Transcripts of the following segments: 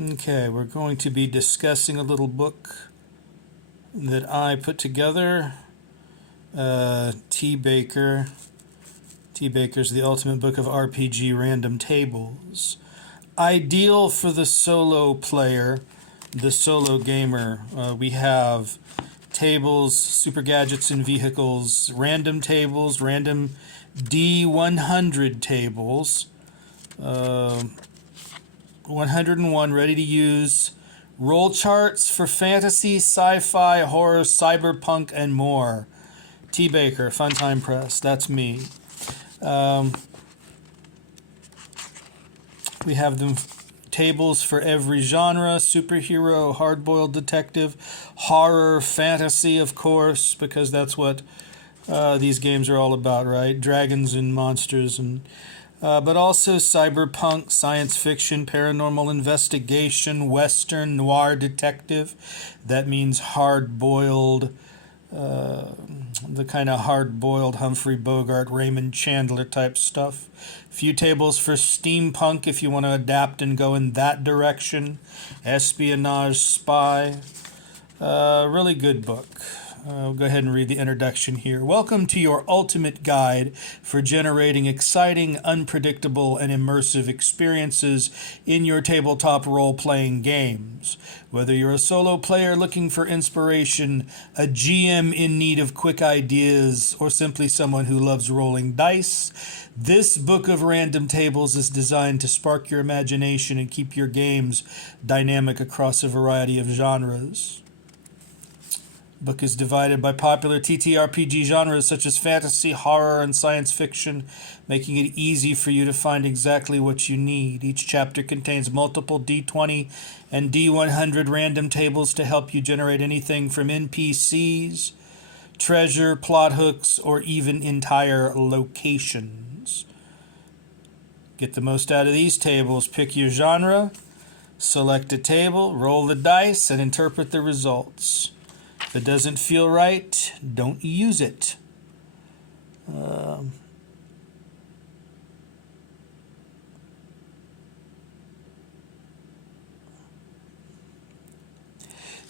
Okay, we're going to be discussing a little book that I put together. T. Baker's The Ultimate Book of RPG Random Tables. Ideal for the solo player, the solo gamer. We have tables, super gadgets and vehicles, random tables, random D100 tables, 101 ready to use, roll charts for fantasy, sci-fi, horror, cyberpunk, and more. T. Baker, Funtime Press, that's me. We have them tables for every genre: superhero, hard-boiled detective, horror, fantasy, of course, because that's what these games are all about, right? Dragons and monsters, and but also cyberpunk, science fiction, paranormal investigation, western, noir detective. That means hard-boiled, the kind of hard-boiled Humphrey Bogart, Raymond Chandler type stuff. Few tables for steampunk if you want to adapt and go in that direction. Espionage, spy. Really good book. We'll go ahead and read the introduction here. Welcome to your ultimate guide for generating exciting, unpredictable, and immersive experiences in your tabletop role-playing games. Whether you're a solo player looking for inspiration, a GM in need of quick ideas, or simply someone who loves rolling dice, this book of random tables is designed to spark your imagination and keep your games dynamic across a variety of genres. Book is divided by popular TTRPG genres such as fantasy, horror, and science fiction, making it easy for you to find exactly what you need. Each chapter contains multiple D20 and D100 random tables to help you generate anything from NPCs, treasure, plot hooks, or even entire locations. Get the most out of these tables. Pick your genre, select a table, roll the dice, and interpret the results. If it doesn't feel right, don't use it.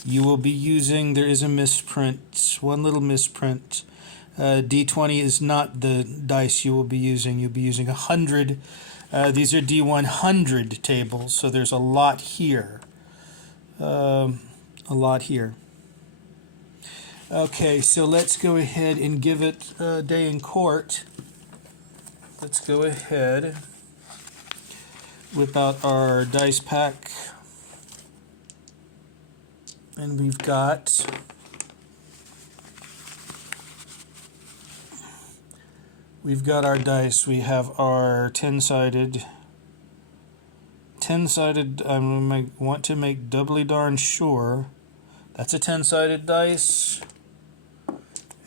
You will be using, there is a misprint, one little misprint. D20 is not the dice you will be using. You'll be using 100. These are D100 tables, so there's a lot here. Okay, so let's go ahead and give it a day in court. Let's go ahead, whip out our dice pack, and we've got our dice. We have our 10-sided. I want to make doubly darn sure that's a 10-sided dice.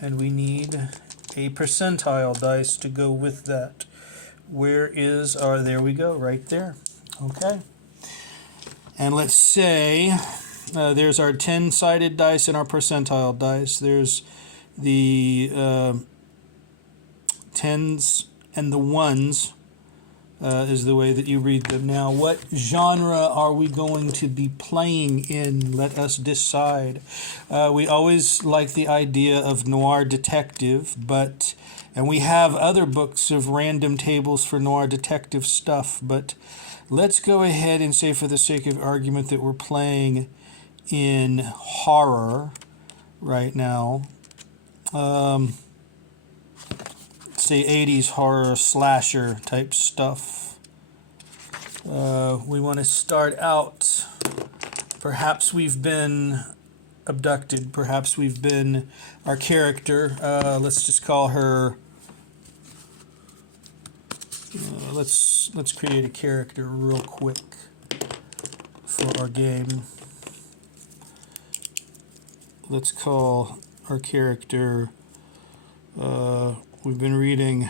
And we need a percentile dice to go with that. Where is our, there we go, right there. Okay. And let's say there's our 10-sided dice and our percentile dice. There's the 10s and the 1s is the way that you read them. Now, what genre are we going to be playing in? Let us decide. We always like the idea of noir detective, and we have other books of random tables for noir detective stuff, but let's go ahead and say, for the sake of argument, that we're playing in horror right now. Say 80s horror slasher type stuff. We want to start out, perhaps we've been abducted, perhaps we've been our character, let's just call her, let's create a character real quick for our game. Let's call our character, we've been reading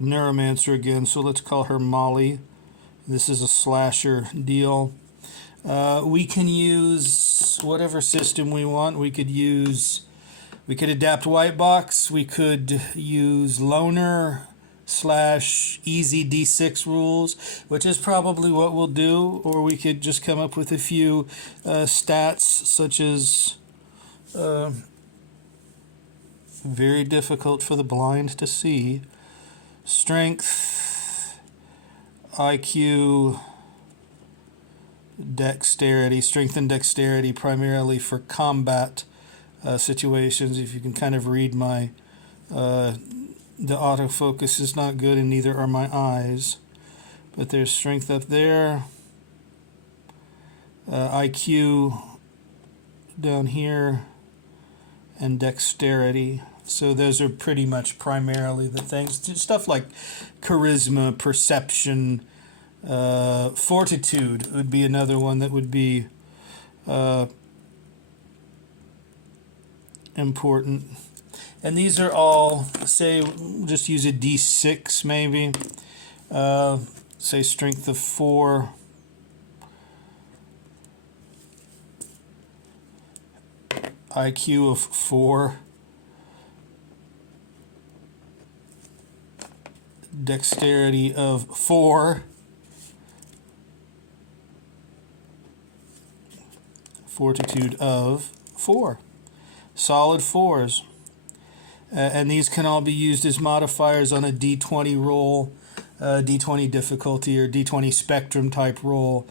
Neuromancer again, so let's call her Molly. This is a slasher deal. We can use whatever system we want. We could adapt White Box. We could use Loner, slash easy D6 rules, which is probably what we'll do, or we could just come up with a few stats such as very difficult for the blind to see, strength, IQ, dexterity, strength and dexterity primarily for combat situations. If you can kind of read my, the autofocus is not good and neither are my eyes, but there's strength up there, IQ down here, and dexterity. So those are pretty much primarily the things. Stuff like charisma, perception, fortitude would be another one that would be important. And these are all, say, just use a D6 maybe. Say strength of 4. IQ of 4. Dexterity of 4. Fortitude of 4. Solid 4s. And these can all be used as modifiers on a D20 roll, D20 difficulty, or D20 spectrum type roll.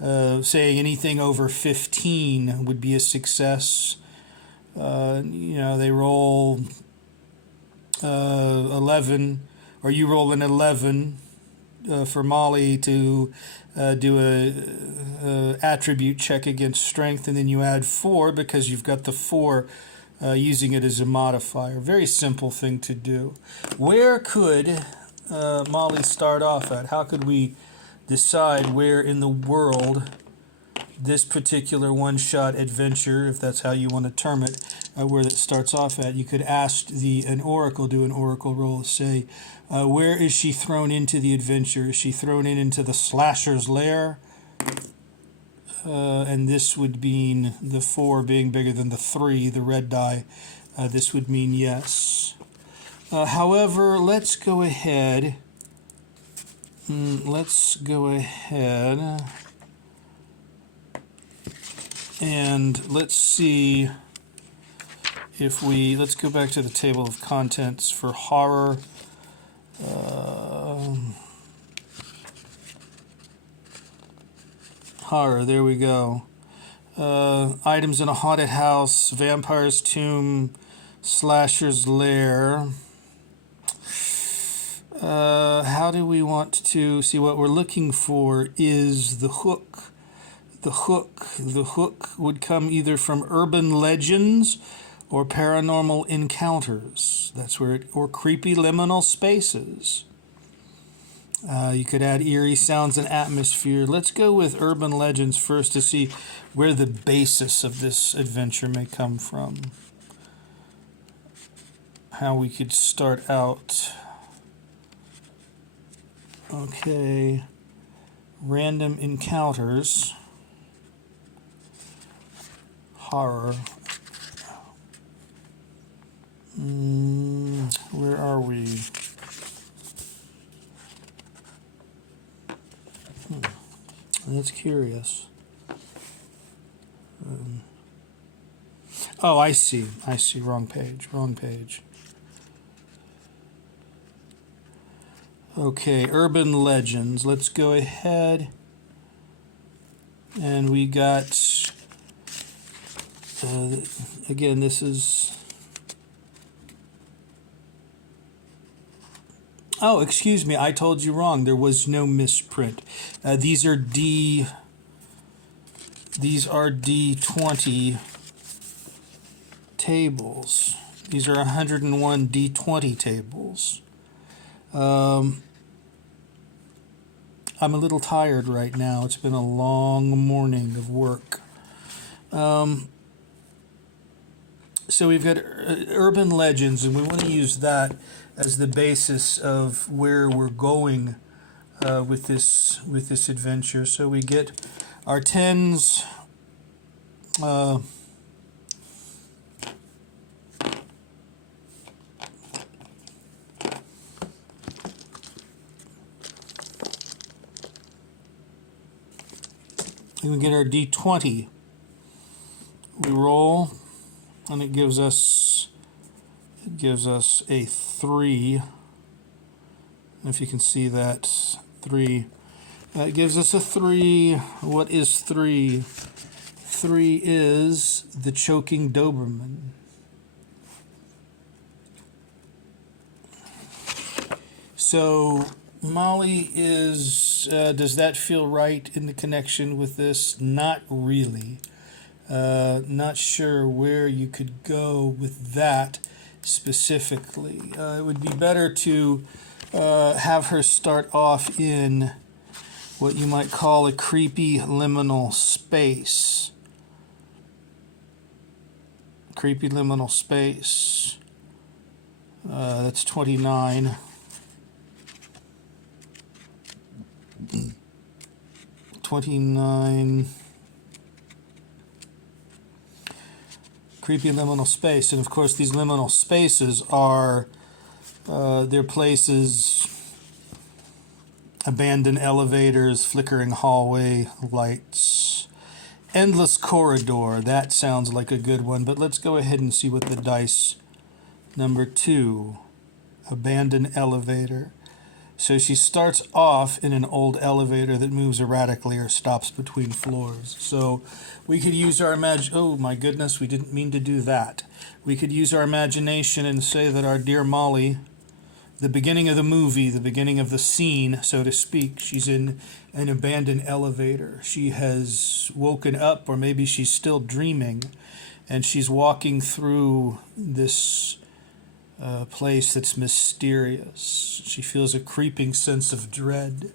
Say anything over 15 would be a success. They roll 11, or you roll an 11 for Molly to do a attribute check against strength, and then you add 4 because you've got the 4 using it as a modifier. Very simple thing to do. Where could Molly start off at? How could we decide where in the world this particular one-shot adventure, if that's how you want to term it, where it starts off at? You could ask an oracle, do an oracle roll, say, where is she thrown into the adventure? Is she thrown into the slasher's lair? And this would mean the 4 being bigger than the 3, the red die. This would mean yes. However, let's go ahead. And let's see if let's go back to the table of contents for horror. Horror, there we go. Items in a haunted house, vampire's tomb, slasher's lair. How do we want to see? What we're looking for is the hook. The hook would come either from urban legends or paranormal encounters. That's where or creepy liminal spaces. You could add eerie sounds and atmosphere. Let's go with urban legends first to see where the basis of this adventure may come from. How we could start out. Okay. Random encounters. Horror. Where are we? That's curious. Oh, I see. Wrong page. Okay, urban legends. Let's go ahead. And we got, again, this is, oh, excuse me, I told you wrong. There was no misprint. These are D20 tables. These are 101 D20 tables. I'm a little tired right now. It's been a long morning of work. So we've got urban legends, and we want to use that as the basis of where we're going with this adventure. So we get our 10s. Then we get our D20. We roll, and it gives us a 3. If you can see that 3, that gives us a 3. What is 3? 3 is the choking Doberman. So Molly is, does that feel right in the connection with this? Not really. Not sure where you could go with that specifically. It would be better to have her start off in what you might call a creepy liminal space. Creepy liminal space. That's 29. 29. Creepy liminal space. And of course, these liminal spaces are, they're places, abandoned elevators, flickering hallway lights, endless corridor. That sounds like a good one, but let's go ahead and see what the dice. Number 2, abandoned elevator. So she starts off in an old elevator that moves erratically or stops between floors. So we could use our oh my goodness, we didn't mean to do that. We could use our imagination and say that our dear Molly, the beginning of the movie, the beginning of the scene, so to speak, she's in an abandoned elevator. She has woken up, or maybe she's still dreaming, and she's walking through this place that's mysterious. She feels a creeping sense of dread,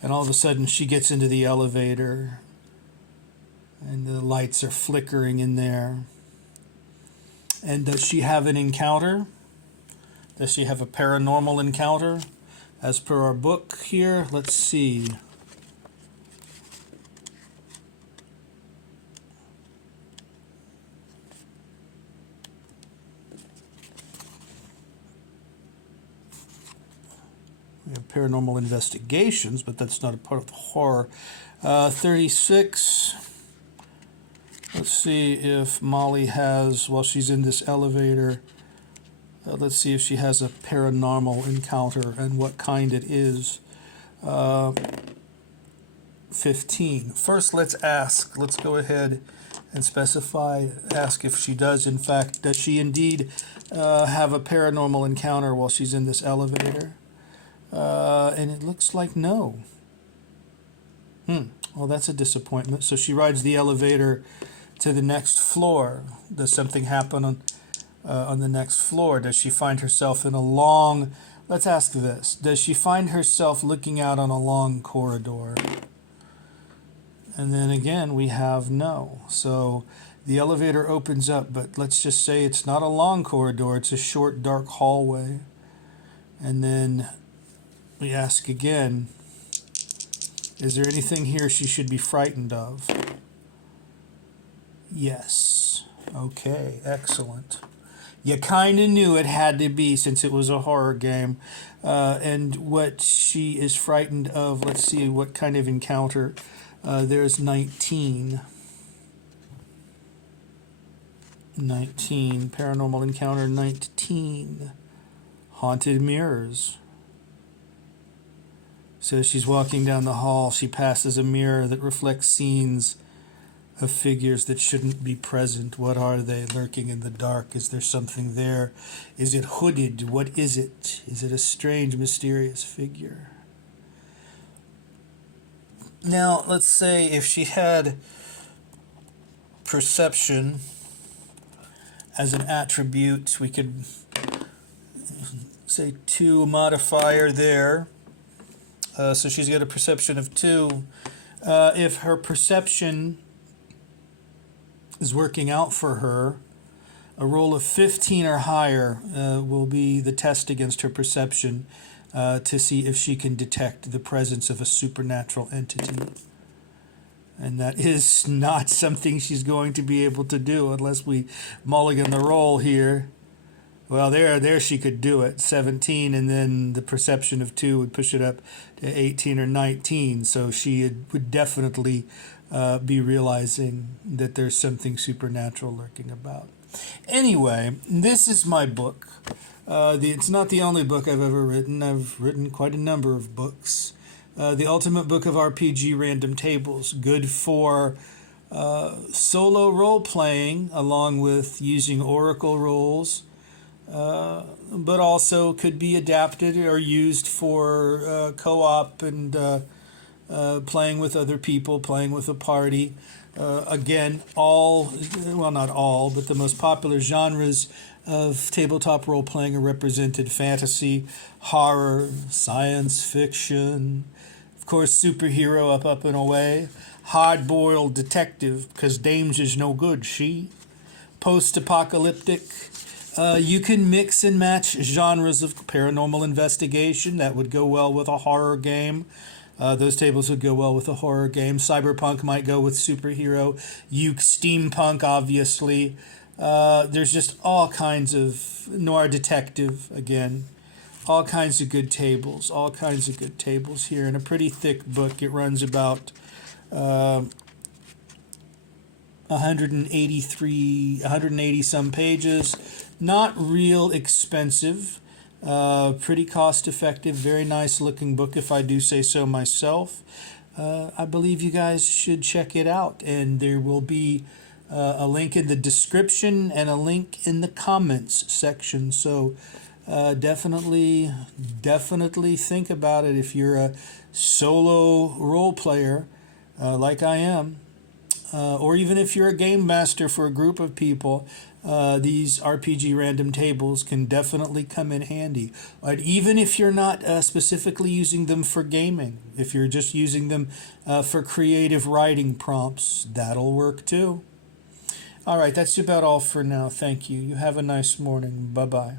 and all of a sudden she gets into the elevator, and the lights are flickering in there. And does she have an encounter? Does she have a paranormal encounter? As per our book here, let's see. We have paranormal investigations, but that's not a part of the horror. 36. Let's see if Molly has, while she's in this elevator, let's see if she has a paranormal encounter and what kind it is. 15. First, let's ask. Let's go ahead and specify, ask if she does, in fact, does she indeed have a paranormal encounter while she's in this elevator? And it looks like no. Well, that's a disappointment. So she rides the elevator to the next floor. Does something happen on the next floor? Does she find herself in a long... Let's ask this. Does she find herself looking out on a long corridor? And then again, we have no. So the elevator opens up, but let's just say it's not a long corridor. It's a short, dark hallway. And then we ask again, is there anything here she should be frightened of? Yes. Okay, excellent. You kind of knew it had to be, since it was a horror game. And what she is frightened of, let's see what kind of encounter. There's 19. 19. Paranormal encounter 19. Haunted mirrors. So she's walking down the hall. She passes a mirror that reflects scenes of figures that shouldn't be present. What are they? Lurking in the dark. Is there something there? Is it hooded? What is it? Is it a strange, mysterious figure? Now, let's say if she had perception as an attribute, we could say 2 modifier there. So she's got a perception of 2. If her perception is working out for her, a roll of 15 or higher will be the test against her perception to see if she can detect the presence of a supernatural entity. And that is not something she's going to be able to do unless we mulligan the roll here. Well, there she could do it, 17, and then the perception of 2 would push it up to 18 or 19. So she would definitely be realizing that there's something supernatural lurking about. Anyway, this is my book. It's not the only book I've ever written. I've written quite a number of books. The Ultimate Book of RPG Random Tables, good for solo role playing along with using oracle rolls, but also could be adapted or used for co-op and playing with other people, playing with a party. Again, well, not all, but the most popular genres of tabletop role playing are represented: fantasy, horror, science fiction, of course, superhero, up and away, hard boiled detective, because Dames is no good, she, post apocalyptic. You can mix and match genres of paranormal investigation. That would go well with a horror game. Those tables would go well with a horror game. Cyberpunk might go with superhero. Steampunk, obviously. There's just all kinds of noir detective, again. All kinds of good tables. All kinds of good tables here. And a pretty thick book. It runs about 180 some pages. Not real expensive. Pretty cost effective, very nice looking book, if I do say so myself. I believe you guys should check it out, and there will be a link in the description and a link in the comments section. So definitely think about it if you're a solo role player like I am. Or even if you're a game master for a group of people, these RPG random tables can definitely come in handy. But even if you're not specifically using them for gaming, if you're just using them for creative writing prompts, that'll work too. All right, that's about all for now. Thank you. You have a nice morning. Bye-bye.